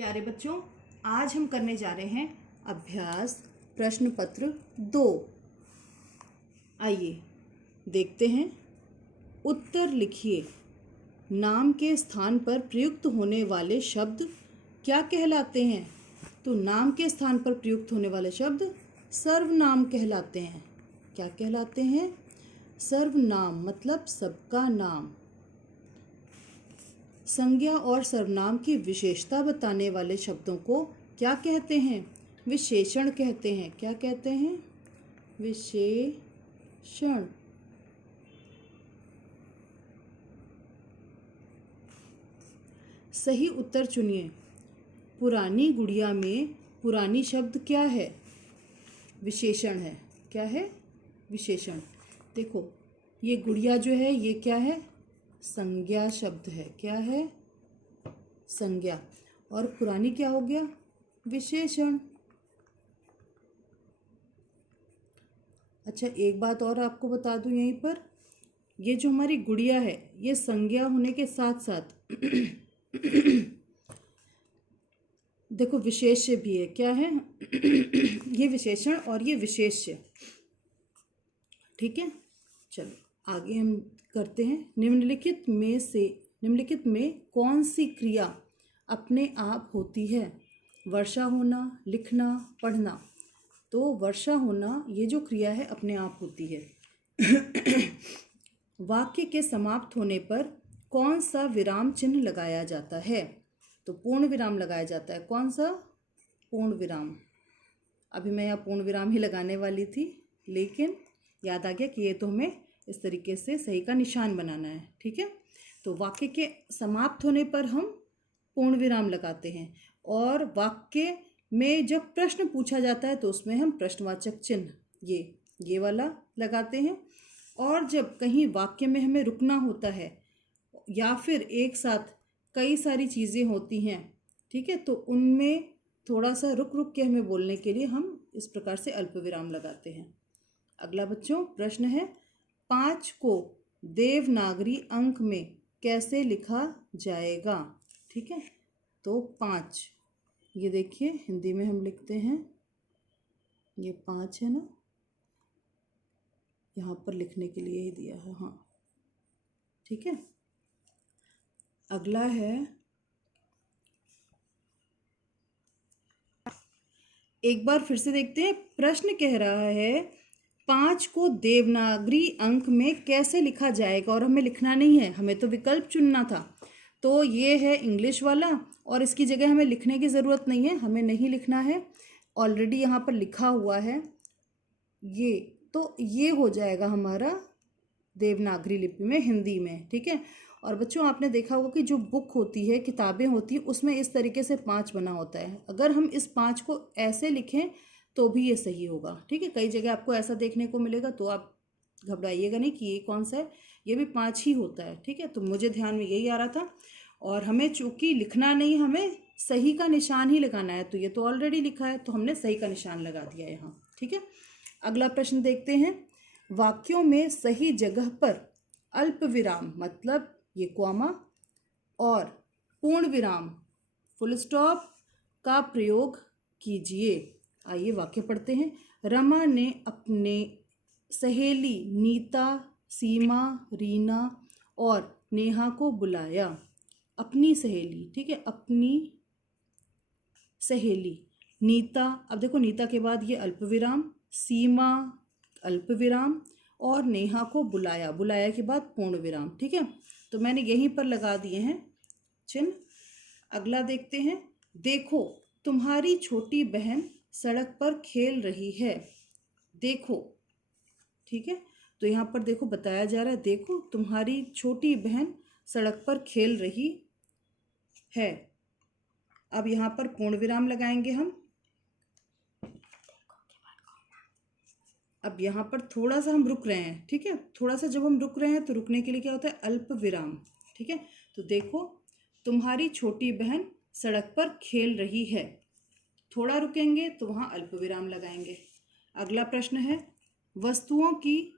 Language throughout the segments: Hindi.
प्यारे बच्चों, आज हम करने जा रहे हैं अभ्यास प्रश्न पत्र 2। आइए देखते हैं। उत्तर लिखिए। नाम के स्थान पर प्रयुक्त होने वाले शब्द क्या कहलाते हैं? तो नाम के स्थान पर प्रयुक्त होने वाले शब्द सर्वनाम कहलाते हैं। क्या कहलाते हैं? सर्वनाम मतलब सबका नाम। संज्ञा और सर्वनाम की विशेषता बताने वाले शब्दों को क्या कहते हैं? विशेषण कहते हैं। क्या कहते हैं? विशेषण। सही उत्तर चुनिए। पुरानी गुड़िया में पुरानी शब्द क्या है? विशेषण है। क्या है? विशेषण। देखो, ये गुड़िया जो है ये क्या है? संज्ञा शब्द है। क्या है? संज्ञा। और पुरानी क्या हो गया? विशेषण। अच्छा, एक बात और आपको बता दूं यहीं पर, ये जो हमारी गुड़िया है ये संज्ञा होने के साथ साथ देखो विशेष्य भी है। क्या है? ये विशेषण और ये विशेष्य। ठीक है, चलो आगे हम करते हैं। निम्नलिखित में कौन सी क्रिया अपने आप होती है? वर्षा होना, लिखना, पढ़ना। तो वर्षा होना ये जो क्रिया है अपने आप होती है। वाक्य के समाप्त होने पर कौन सा विराम चिन्ह लगाया जाता है? तो पूर्ण विराम लगाया जाता है। कौन सा? पूर्ण विराम। अभी मैं यहाँ पूर्ण विराम ही लगाने वाली थी, लेकिन याद आ गया कि ये तो हमें इस तरीके से सही का निशान बनाना है। ठीक है, तो वाक्य के समाप्त होने पर हम पूर्ण विराम लगाते हैं, और वाक्य में जब प्रश्न पूछा जाता है तो उसमें हम प्रश्नवाचक चिन्ह ये वाला लगाते हैं। और जब कहीं वाक्य में हमें रुकना होता है या फिर एक साथ कई सारी चीज़ें होती हैं, ठीक है, तो उनमें थोड़ा सा रुक रुक के हमें बोलने के लिए हम इस प्रकार से अल्प विराम लगाते हैं। अगला बच्चों प्रश्न है, 5 को देवनागरी अंक में कैसे लिखा जाएगा? ठीक है, तो 5 ये देखिए हिंदी में हम लिखते हैं, ये 5 है ना, यहाँ पर लिखने के लिए ही दिया है। हाँ ठीक है। अगला है, एक बार फिर से देखते हैं। प्रश्न कह रहा है 5 को देवनागरी अंक में कैसे लिखा जाएगा, और हमें लिखना नहीं है, हमें तो विकल्प चुनना था। तो ये है इंग्लिश वाला, और इसकी जगह हमें लिखने की ज़रूरत नहीं है, हमें नहीं लिखना है, ऑलरेडी यहाँ पर लिखा हुआ है ये। तो ये हो जाएगा हमारा देवनागरी लिपि में, हिंदी में। ठीक है, और बच्चों आपने देखा होगा कि जो बुक होती है, किताबें होती हैं, उसमें इस तरीके से 5 बना होता है। अगर हम इस 5 को ऐसे लिखें तो भी ये सही होगा। ठीक है, कई जगह आपको ऐसा देखने को मिलेगा, तो आप घबराइएगा नहीं कि ये कौन सा है, ये भी 5 ही होता है। ठीक है, तो मुझे ध्यान में यही आ रहा था, और हमें चूँकि लिखना नहीं, हमें सही का निशान ही लगाना है, तो ये तो ऑलरेडी लिखा है तो हमने सही का निशान लगा दिया यहाँ। ठीक है, अगला प्रश्न देखते हैं। वाक्यों में सही जगह पर अल्प विराम मतलब ये कॉमा और पूर्ण विराम फुल स्टॉप का प्रयोग कीजिए। आइए वाक्य पढ़ते हैं। रमा ने अपने सहेली नीता, सीमा, रीना और नेहा को बुलाया। अपनी सहेली, ठीक है, अपनी सहेली नीता। अब देखो नीता के बाद ये अल्प विराम, सीमा अल्प विराम, और नेहा को बुलाया, बुलाया के बाद पूर्ण विराम। ठीक है, तो मैंने यहीं पर लगा दिए हैं चिन्ह। अगला देखते हैं। देखो तुम्हारी छोटी बहन सड़क पर खेल रही है। देखो, ठीक है, तो यहाँ पर देखो बताया जा रहा है, देखो तुम्हारी छोटी बहन सड़क पर खेल रही है। अब यहाँ पर पूर्ण विराम लगाएंगे हम। अब यहाँ पर थोड़ा सा हम रुक रहे हैं। ठीक है, थोड़ा सा जब हम रुक रहे हैं तो रुकने के लिए क्या होता है? अल्प विराम। ठीक है, तो देखो तुम्हारी छोटी बहन सड़क पर खेल रही है, थोड़ा रुकेंगे तो वहाँ अल्प विराम लगाएंगे। अगला प्रश्न है, वस्तुओं की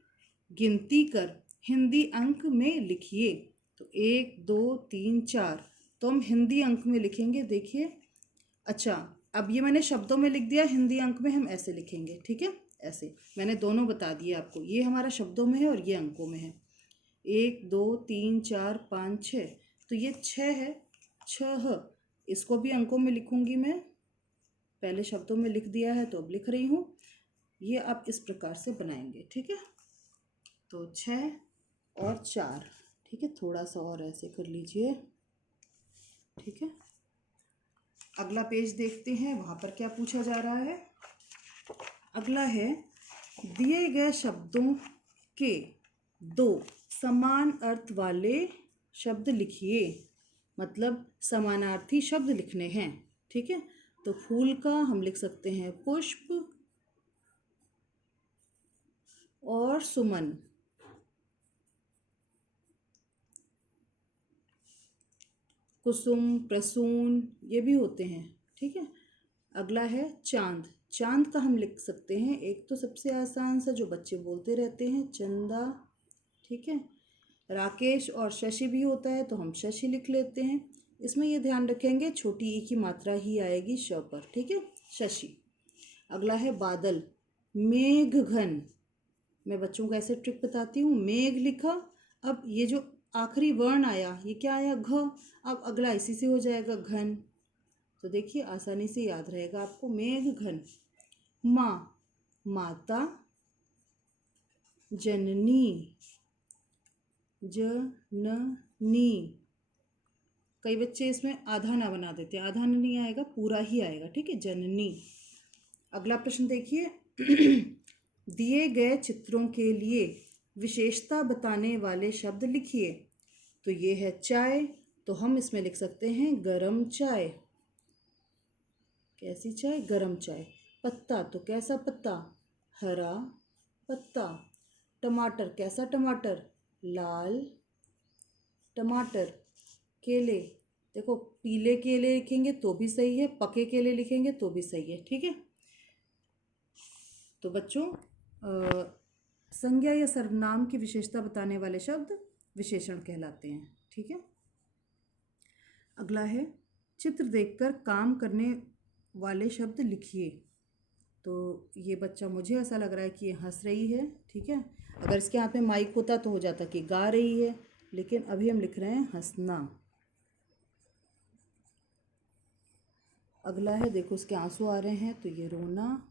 गिनती कर हिंदी अंक में लिखिए। तो 1 2 3 4, तो हम हिंदी अंक में लिखेंगे। देखिए अच्छा, अब ये मैंने शब्दों में लिख दिया, हिंदी अंक में हम ऐसे लिखेंगे, ठीक है। ऐसे मैंने दोनों बता दिए आपको, ये हमारा शब्दों में है और ये अंकों में है। 1 2 3 4 5 6, तो ये 6 है, 6। इसको भी अंकों में लिखूंगी मैं, पहले शब्दों में लिख दिया है तो अब लिख रही हूँ। ये आप इस प्रकार से बनाएंगे, ठीक है। तो 6 और 4, ठीक है। थोड़ा सा और ऐसे कर लीजिए, ठीक है। अगला पेज देखते हैं, वहाँ पर क्या पूछा जा रहा है। अगला है, दिए गए शब्दों के 2 समान अर्थ वाले शब्द लिखिए। मतलब समानार्थी शब्द लिखने हैं, ठीक है। तो फूल का हम लिख सकते हैं पुष्प और सुमन। कुसुम, प्रसून, ये भी होते हैं, ठीक है। अगला है चांद। चांद का हम लिख सकते हैं, एक तो सबसे आसान सा जो बच्चे बोलते रहते हैं, चंदा, ठीक है। राकेश और शशि भी होता है तो हम शशि लिख लेते हैं। इसमें ये ध्यान रखेंगे छोटी ई की मात्रा ही आएगी श पर, ठीक है, शशि। अगला है बादल, मेघ घन। मैं बच्चों को ऐसे ट्रिक बताती हूँ, मेघ लिखा, अब ये जो आखिरी वर्ण आया ये क्या आया, घ। अब अगला इसी से हो जाएगा घन। तो देखिए आसानी से याद रहेगा आपको, मेघ घन। माँ, माता, जननी, जननी। कई बच्चे इसमें आधा ना बना देते, आधा नहीं आएगा, पूरा ही आएगा, ठीक है, जननी। अगला प्रश्न देखिए, दिए गए चित्रों के लिए विशेषता बताने वाले शब्द लिखिए। तो ये है चाय, तो हम इसमें लिख सकते हैं गरम चाय। कैसी चाय, गरम चाय। पत्ता, तो कैसा पत्ता, हरा पत्ता। टमाटर, कैसा टमाटर, लाल टमाटर। केले, देखो पीले केले लिखेंगे तो भी सही है, पके केले लिखेंगे तो भी सही है, ठीक है। तो बच्चों संज्ञा या सर्वनाम की विशेषता बताने वाले शब्द विशेषण कहलाते हैं, ठीक है। अगला है, चित्र देखकर काम करने वाले शब्द लिखिए। तो ये बच्चा, मुझे ऐसा लग रहा है कि ये हंस रही है, ठीक है। अगर इसके हाथ में माइक होता तो हो जाता कि गा रही है, लेकिन अभी हम लिख रहे हैं हंसना। अगला है, देखो उसके आंसू आ रहे हैं तो ये रोना।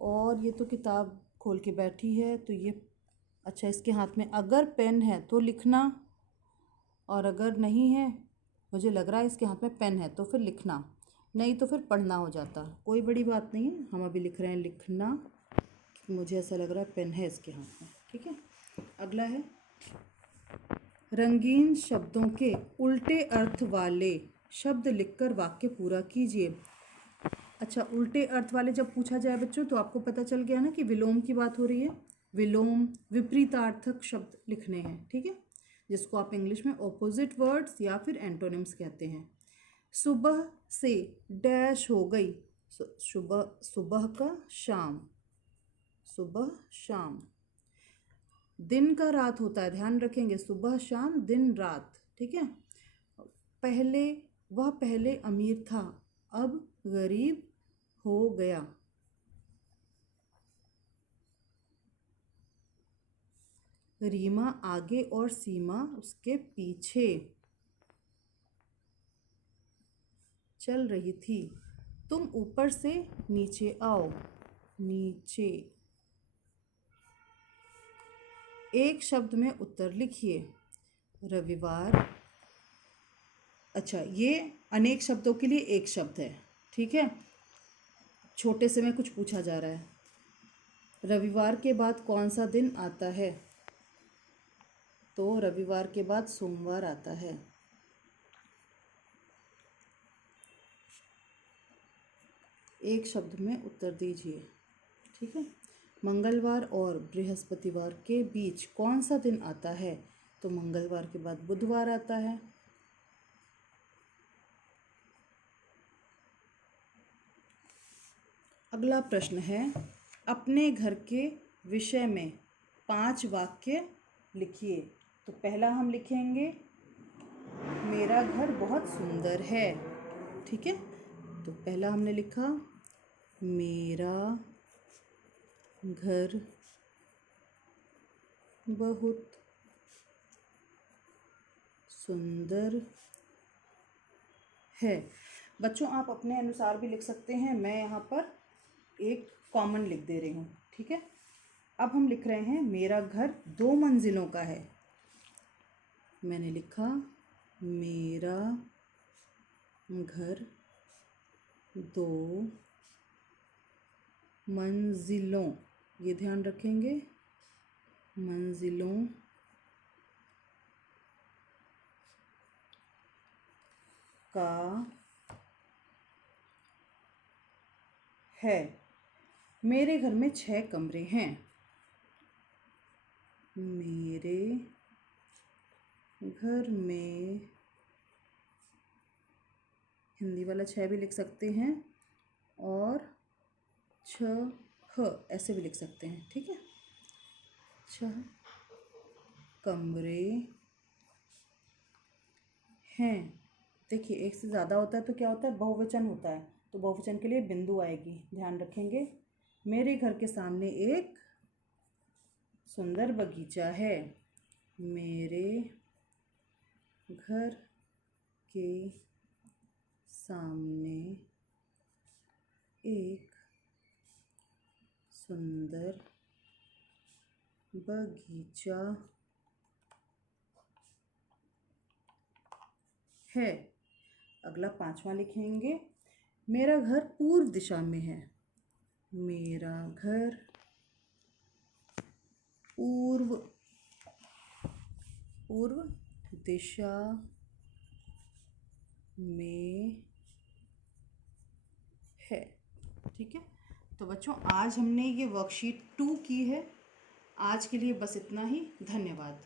और ये तो किताब खोल के बैठी है तो ये, अच्छा इसके हाथ में अगर पेन है तो लिखना, और अगर नहीं है, मुझे लग रहा है इसके हाथ में पेन है तो फिर लिखना, नहीं तो फिर पढ़ना हो जाता। कोई बड़ी बात नहीं है, हम अभी लिख रहे हैं लिखना, मुझे ऐसा लग रहा है पेन है इसके हाथ में, ठीक है। अगला है, रंगीन शब्दों के उल्टे अर्थ वाले शब्द लिखकर वाक्य पूरा कीजिए। अच्छा, उल्टे अर्थ वाले जब पूछा जाए बच्चों तो आपको पता चल गया ना कि विलोम की बात हो रही है। विलोम विपरीतार्थक शब्द लिखने हैं, ठीक है, जिसको आप इंग्लिश में ऑपोजिट वर्ड्स या फिर एंटोनिम्स कहते हैं। सुबह से डैश हो गई, सुबह, सुबह का शाम, सुबह शाम। दिन का रात होता है, ध्यान रखेंगे, सुबह शाम दिन रात, ठीक है। पहले, वह पहले अमीर था अब गरीब हो गया। रीमा आगे और सीमा उसके पीछे चल रही थी। तुम ऊपर से नीचे आओ, नीचे। एक शब्द में उत्तर लिखिए, रविवार। अच्छा, ये अनेक शब्दों के लिए एक शब्द है, ठीक है। छोटे से में कुछ पूछा जा रहा है, रविवार के बाद कौन सा दिन आता है, तो रविवार के बाद सोमवार आता है। एक शब्द में उत्तर दीजिए, ठीक है। मंगलवार और बृहस्पतिवार के बीच कौन सा दिन आता है, तो मंगलवार के बाद बुधवार आता है। अगला प्रश्न है, अपने घर के विषय में 5 वाक्य लिखिए। तो पहला हम लिखेंगे, मेरा घर बहुत सुंदर है। ठीक है, तो पहला हमने लिखा मेरा घर बहुत सुंदर है। बच्चों आप अपने अनुसार भी लिख सकते हैं, मैं यहाँ पर एक कॉमन लिख दे रही हूँ। ठीक है, अब हम लिख रहे हैं मेरा घर 2 मंजिलों का है। मैंने लिखा मेरा घर 2 मंजिलों, ये ध्यान रखेंगे, मंजिलों का है। मेरे घर में 6 कमरे हैं। मेरे घर में, हिंदी वाला 6 भी लिख सकते हैं और 6 ऐसे भी लिख सकते हैं। ठीक है, 6 कमरे हैं। देखिए एक से ज़्यादा होता है तो क्या होता है, बहुवचन होता है, तो बहुवचन के लिए बिंदु आएगी, ध्यान रखेंगे। मेरे घर के सामने एक सुंदर बगीचा है। मेरे घर के सामने एक सुंदर बगीचा है। अगला 5वां लिखेंगे, मेरा घर पूर्व दिशा में है। मेरा घर पूर्व दिशा में है। ठीक है, तो बच्चों आज हमने ये वर्कशीट 2 की है। आज के लिए बस इतना ही। धन्यवाद।